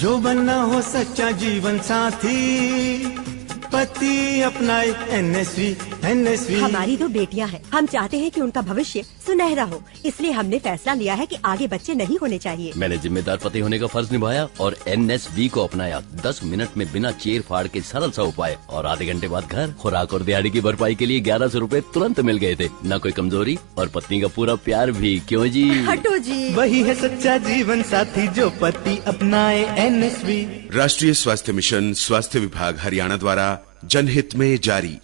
जो बनना हो सच्चा जीवन साथी, पति अपनाए एनएसवी। हमारी 2 बेटियां हैं, हम चाहते हैं कि उनका भविष्य सुनहरा हो, इसलिए हमने फैसला लिया है कि आगे बच्चे नहीं होने चाहिए। मैंने जिम्मेदार पति होने का फर्ज निभाया और एनएसवी को अपनाया। 10 मिनट में बिना चीर फाड़ के सरल सा उपाय और आधे घंटे बाद घर। खुराक और दिहाड़ी की भरपाई के लिए 1100 रूपए तुरंत मिल गए थे। न कोई कमजोरी और पत्नी का पूरा प्यार भी। क्यों जी? हटो जी। वही है सच्चा जीवन साथी जो पति अपनाए एनएसवी। राष्ट्रीय स्वास्थ्य मिशन, स्वास्थ्य विभाग हरियाणा द्वारा जनहित में जारी।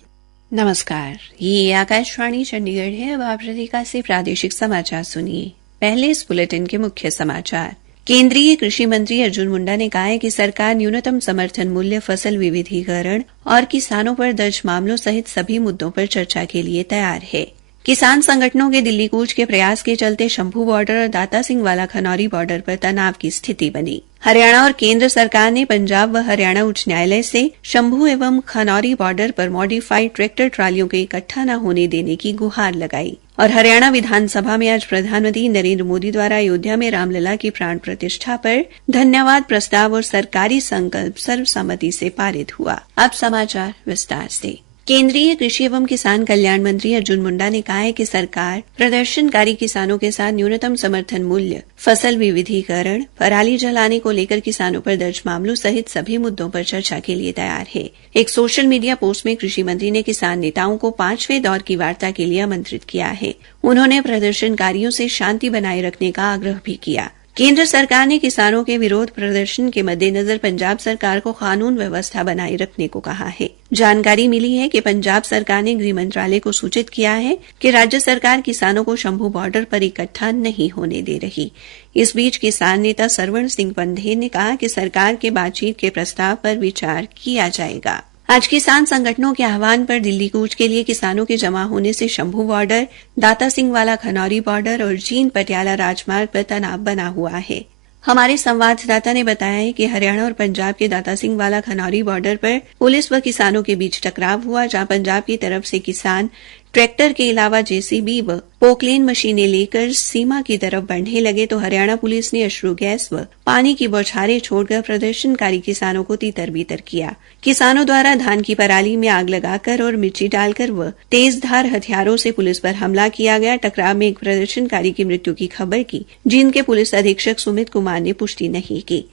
नमस्कार, ये आकाशवाणी चंडीगढ़ है। अब आप रतिका से प्रादेशिक समाचार सुनिए। पहले इस बुलेटिन के मुख्य समाचार। केंद्रीय कृषि मंत्री अर्जुन मुंडा ने कहा है कि सरकार न्यूनतम समर्थन मूल्य, फसल विविधीकरण और किसानों पर दर्ज मामलों सहित सभी मुद्दों पर चर्चा के लिए तैयार है। किसान संगठनों के दिल्ली कूच के प्रयास के चलते शंभू बॉर्डर और दाता सिंह वाला खनौरी बॉर्डर पर तनाव की स्थिति बनी। हरियाणा और केंद्र सरकार ने पंजाब व हरियाणा उच्च न्यायालय से शंभू एवं खनौरी बॉर्डर पर मॉडिफाइड ट्रैक्टर ट्रालियों के इकट्ठा न होने देने की गुहार लगाई। और हरियाणा विधानसभा में आज प्रधानमंत्री नरेंद्र मोदी द्वारा अयोध्या में रामलला की प्राण प्रतिष्ठा पर धन्यवाद प्रस्ताव और सरकारी संकल्प सर्वसम्मति से पारित हुआ। अब समाचार विस्तार से। केंद्रीय कृषि एवं किसान कल्याण मंत्री अर्जुन मुंडा ने कहा है कि सरकार प्रदर्शनकारी किसानों के साथ न्यूनतम समर्थन मूल्य, फसल विविधीकरण, पराली जलाने को लेकर किसानों पर दर्ज मामलों सहित सभी मुद्दों पर चर्चा के लिए तैयार है। एक सोशल मीडिया पोस्ट में कृषि मंत्री ने किसान नेताओं को 5वें दौर की वार्ता के लिए आमंत्रित किया है। उन्होंने प्रदर्शनकारियों से शांति बनाए रखने का आग्रह भी किया। केंद्र सरकार ने किसानों के विरोध प्रदर्शन के मद्देनजर पंजाब सरकार को कानून व्यवस्था बनाए रखने को कहा है। जानकारी मिली है कि पंजाब सरकार ने गृह मंत्रालय को सूचित किया है कि राज्य सरकार किसानों को शंभू बॉर्डर पर इकट्ठा नहीं होने दे रही। इस बीच किसान नेता सरवण सिंह पंधेर ने कहा कि सरकार के बातचीत के प्रस्ताव पर विचार किया जाएगा। आज किसान संगठनों के आह्वान पर दिल्ली कूच के लिए किसानों के जमा होने से शंभू बॉर्डर, दाता सिंह वाला खनौरी बॉर्डर और जींद पटियाला राजमार्ग पर तनाव बना हुआ है। हमारे संवाददाता ने बताया है कि हरियाणा और पंजाब के दाता सिंह वाला खनौरी बॉर्डर पर पुलिस व किसानों के बीच टकराव हुआ, जहां पंजाब की तरफ से किसान ट्रैक्टर के अलावा जेसीबी व पोकलेन मशीनें लेकर सीमा की तरफ बढ़ने लगे तो हरियाणा पुलिस ने अश्रु गैस व पानी की बौछारें छोड़कर प्रदर्शनकारी किसानों को तीतर-बीतर किया। किसानों द्वारा धान की पराली में आग लगाकर और मिर्ची डालकर व तेजधार हथियारों से पुलिस पर हमला किया गया। टकराव में एक प्रदर्शनकारी की मृत्यु की खबर की, जिनके पुलिस अधीक्षक सुमित कुमार ने पुष्टि नहीं की।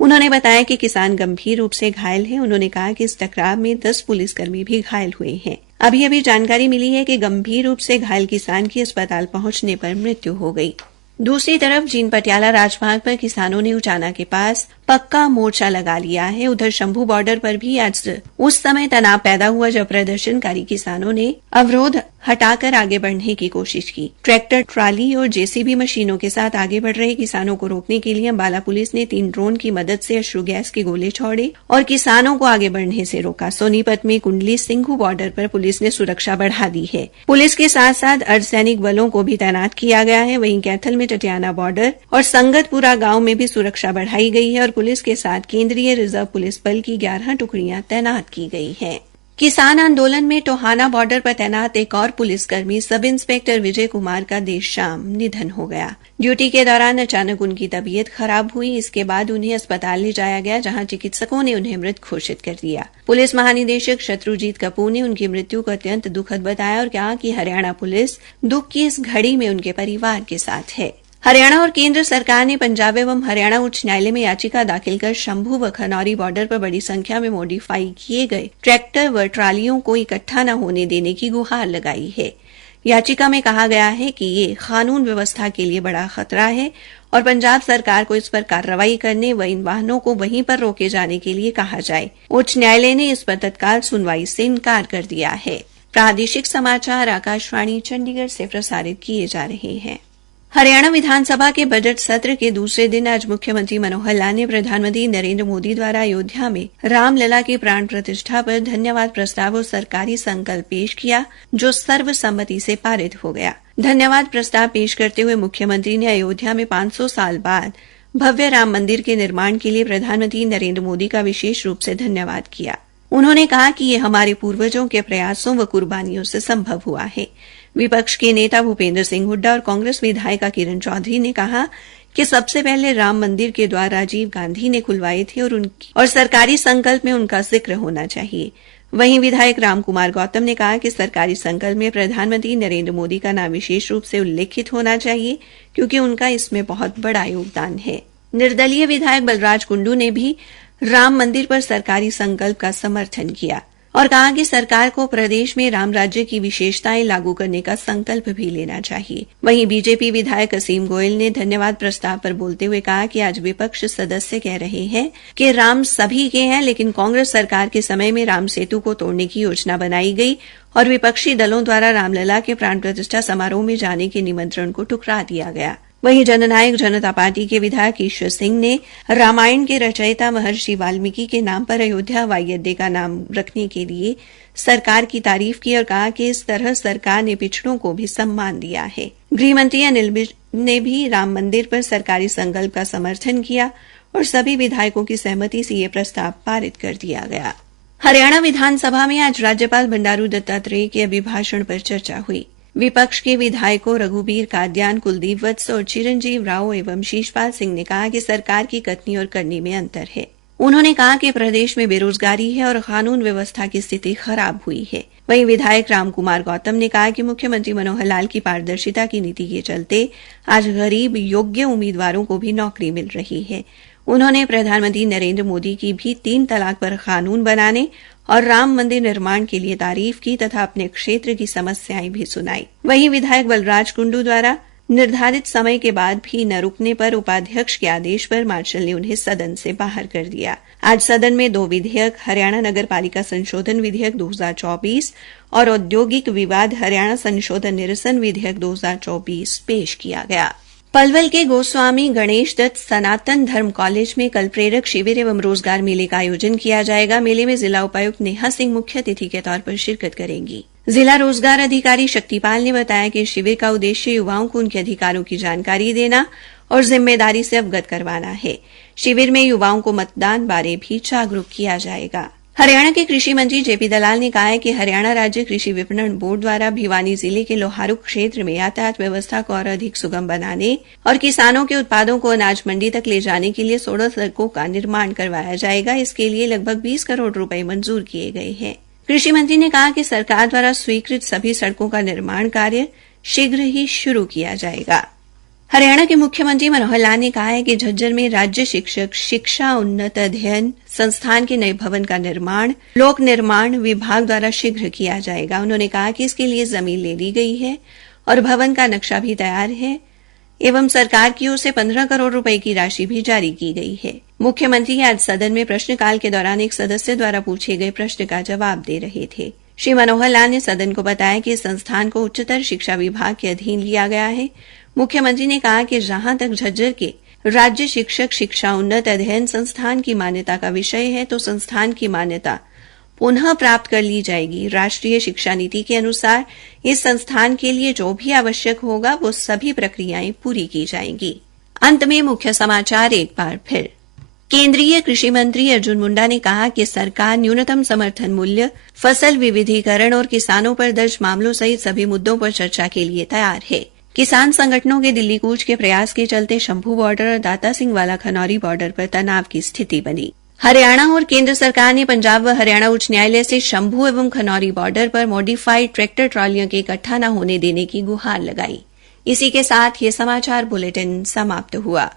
उन्होंने बताया कि किसान गंभीर रूप से घायल हैं। उन्होंने कहा कि इस टकराव में 10 पुलिसकर्मी भी घायल हुए हैं। अभी जानकारी मिली है कि गंभीर रूप से घायल किसान की अस्पताल पहुंचने पर मृत्यु हो गई। दूसरी तरफ जींद पटियाला राजमार्ग पर किसानों ने उचाना के पास पक्का मोर्चा लगा लिया है। उधर शंभू बॉर्डर पर भी आज उस समय तनाव पैदा हुआ जब प्रदर्शनकारी किसानों ने अवरोध हटाकर आगे बढ़ने की कोशिश की। ट्रैक्टर ट्राली और जेसीबी मशीनों के साथ आगे बढ़ रहे किसानों को रोकने के लिए अंबाला पुलिस ने 3 ड्रोन की मदद से अश्रु गैस के गोले छोड़े और किसानों को आगे बढ़ने से रोका। सोनीपत में कुंडली सिंघू बॉर्डर पर पुलिस ने सुरक्षा बढ़ा दी है। पुलिस के साथ साथ अर्धसैनिक बलों को भी तैनात किया गया है। वहीं कैथल में टटियाना बॉर्डर और संगतपुरा गांव में भी सुरक्षा बढ़ाई गई है और पुलिस के साथ केंद्रीय रिजर्व पुलिस बल की 11 टुकड़ियां तैनात की गई हैं। किसान आंदोलन में टोहाना बॉर्डर पर तैनात एक और पुलिसकर्मी सब इंस्पेक्टर विजय कुमार का देर शाम निधन हो गया। ड्यूटी के दौरान अचानक उनकी तबीयत खराब हुई। इसके बाद उन्हें अस्पताल ले जाया गया, जहां चिकित्सकों ने उन्हें मृत घोषित कर दिया। पुलिस महानिदेशक शत्रुजीत कपूर ने उनकी मृत्यु को अत्यंत दुखद बताया और कहा कि हरियाणा पुलिस दुख की इस घड़ी में उनके परिवार के साथ है। हरियाणा और केंद्र सरकार ने पंजाब एवं हरियाणा उच्च न्यायालय में याचिका दाखिल कर शंभू व खनौरी बॉर्डर पर बड़ी संख्या में मॉडिफाई किए गए ट्रैक्टर व ट्रालियों को इकट्ठा न होने देने की गुहार लगाई है। याचिका में कहा गया है कि ये कानून व्यवस्था के लिए बड़ा खतरा है और पंजाब सरकार को इस पर कार्रवाई करने व इन वाहनों को वहीं पर रोके जाने के लिए कहा जाए। उच्च न्यायालय ने इस पर तत्काल सुनवाई से इनकार कर दिया है। प्रादेशिक समाचार आकाशवाणी चंडीगढ़ से प्रसारित किए जा रहे हैं। हरियाणा विधानसभा के बजट सत्र के दूसरे दिन आज मुख्यमंत्री मनोहर लाल ने प्रधानमंत्री नरेंद्र मोदी द्वारा अयोध्या में रामलला की प्राण प्रतिष्ठा पर धन्यवाद प्रस्ताव और सरकारी संकल्प पेश किया, जो सर्वसम्मति से पारित हो गया। धन्यवाद प्रस्ताव पेश करते हुए मुख्यमंत्री ने अयोध्या में 500 साल बाद भव्य राम मंदिर के निर्माण के लिए प्रधानमंत्री नरेंद्र मोदी का विशेष रूप से धन्यवाद किया। उन्होंने कहा कि ये हमारे पूर्वजों के प्रयासों व कुर्बानियों से संभव हुआ है। विपक्ष के नेता भूपेंद्र सिंह हुड्डा और कांग्रेस विधायिका किरण चौधरी ने कहा कि सबसे पहले राम मंदिर के द्वार राजीव गांधी ने खुलवाए थे और सरकारी संकल्प में उनका जिक्र होना चाहिए। वहीं विधायक राम कुमार गौतम ने कहा कि सरकारी संकल्प में प्रधानमंत्री नरेंद्र मोदी का नाम विशेष रूप से उल्लेखित होना चाहिए क्योंकि उनका इसमें बहुत बड़ा योगदान है। निर्दलीय विधायक बलराज कुंडू ने भी राम मंदिर पर सरकारी संकल्प का समर्थन किया और कहा कि सरकार को प्रदेश में राम राज्य की विशेषताएं लागू करने का संकल्प भी लेना चाहिए। वहीं बीजेपी विधायक असीम गोयल ने धन्यवाद प्रस्ताव पर बोलते हुए कहा कि आज विपक्ष सदस्य कह रहे हैं कि राम सभी के हैं, लेकिन कांग्रेस सरकार के समय में राम सेतु को तोड़ने की योजना बनाई गई और विपक्षी दलों द्वारा रामलला के प्राण प्रतिष्ठा समारोह में जाने के निमंत्रण को ठुकरा दिया गया। वहीं जननायक जनता पार्टी के विधायक ईश्वर सिंह ने रामायण के रचयिता महर्षि वाल्मीकि के नाम पर अयोध्या हवाई अड्डे का नाम रखने के लिए सरकार की तारीफ की और कहा कि इस तरह सरकार ने पिछड़ों को भी सम्मान दिया है। गृह मंत्री अनिल विज ने भी राम मंदिर पर सरकारी संकल्प का समर्थन किया और सभी विधायकों की सहमति से यह प्रस्ताव पारित कर दिया गया। हरियाणा विधानसभा में आज राज्यपाल बंडारू दत्तात्रेय के अभिभाषण पर चर्चा हुई। विपक्ष के विधायकों रघुबीर कादियान, कुलदीप वत्स और चिरंजीव राव एवं शीशपाल सिंह ने कहा कि सरकार की कथनी और करनी में अंतर है। उन्होंने कहा कि प्रदेश में बेरोजगारी है और कानून व्यवस्था की स्थिति खराब हुई है। वहीं विधायक राम कुमार गौतम ने कहा कि मुख्यमंत्री मनोहर लाल की पारदर्शिता की नीति के चलते आज गरीब योग्य उम्मीदवारों को भी नौकरी मिल रही है। उन्होंने प्रधानमंत्री नरेंद्र मोदी की भी 3 तलाक पर कानून बनाने और राम मंदिर निर्माण के लिए तारीफ की तथा अपने क्षेत्र की समस्याएं भी सुनाई। वहीं विधायक बलराज कुंडू द्वारा निर्धारित समय के बाद भी न रुकने पर उपाध्यक्ष के आदेश पर मार्शल ने उन्हें सदन से बाहर कर दिया। आज सदन में 2 विधेयक, हरियाणा नगर पालिका संशोधन विधेयक 2024 और औद्योगिक विवाद हरियाणा संशोधन निरसन विधेयक 2024 पेश किया गया। पलवल के गोस्वामी गणेश दत्त सनातन धर्म कॉलेज में कल प्रेरक शिविर एवं रोजगार मेले का आयोजन किया जाएगा। मेले में जिला उपायुक्त नेहा सिंह मुख्य अतिथि के तौर पर शिरकत करेंगी। जिला रोजगार अधिकारी शक्तिपाल ने बताया कि शिविर का उद्देश्य युवाओं को उनके अधिकारों की जानकारी देना और जिम्मेदारी से अवगत करवाना है। शिविर में युवाओं को मतदान बारे भी जागरूक किया जाएगा। हरियाणा के कृषि मंत्री जेपी दलाल ने कहा है कि हरियाणा राज्य कृषि विपणन बोर्ड द्वारा भिवानी जिले के लोहारू क्षेत्र में यातायात व्यवस्था को और अधिक सुगम बनाने और किसानों के उत्पादों को अनाज मंडी तक ले जाने के लिए 16 सड़कों का निर्माण करवाया जाएगा। इसके लिए लगभग 20 करोड़ रुपए मंजूर किए गए हैं। कृषि मंत्री ने कहा कि सरकार द्वारा स्वीकृत सभी सड़कों का निर्माण कार्य शीघ्र ही शुरू किया जाएगा। हरियाणा के मुख्यमंत्री मनोहर लाल ने कहा है कि झज्जर में राज्य शिक्षक शिक्षा उन्नत अध्ययन संस्थान के नए भवन का निर्माण लोक निर्माण विभाग द्वारा शीघ्र किया जाएगा। उन्होंने कहा कि इसके लिए जमीन ले ली गई है और भवन का नक्शा भी तैयार है एवं सरकार की ओर से 15 करोड़ रुपए की राशि भी जारी की गई है। मुख्यमंत्री आज सदन में प्रश्नकाल के दौरान एक सदस्य द्वारा पूछे गए प्रश्न का जवाब दे रहे थे। श्री मनोहर लाल ने सदन को बताया कि इस संस्थान को उच्चतर शिक्षा विभाग के अधीन लिया गया है। मुख्यमंत्री ने कहा कि जहां तक झज्जर के राज्य शिक्षक शिक्षा उन्नत अध्ययन संस्थान की मान्यता का विषय है तो संस्थान की मान्यता पुनः प्राप्त कर ली जाएगी। राष्ट्रीय शिक्षा नीति के अनुसार इस संस्थान के लिए जो भी आवश्यक होगा वो सभी प्रक्रियाएं पूरी की जाएंगी। अंत में मुख्य समाचार एक बार फिर। केंद्रीय कृषि मंत्री अर्जुन मुंडा ने कहा कि सरकार न्यूनतम समर्थन मूल्य, फसल विविधीकरण और किसानों पर दर्ज मामलों सहित सभी मुद्दों पर चर्चा के लिए तैयार है। किसान संगठनों के दिल्ली कूच के प्रयास के चलते शंभू बॉर्डर और दाता सिंह वाला खनौरी बॉर्डर पर तनाव की स्थिति बनी। हरियाणा और केंद्र सरकार ने पंजाब व हरियाणा उच्च न्यायालय से शंभू एवं खनौरी बॉर्डर पर मॉडिफाइड ट्रैक्टर ट्रॉलियों के इकट्ठा न होने देने की गुहार लगाई। इसी के साथ ये समाचार बुलेटिन समाप्त हुआ।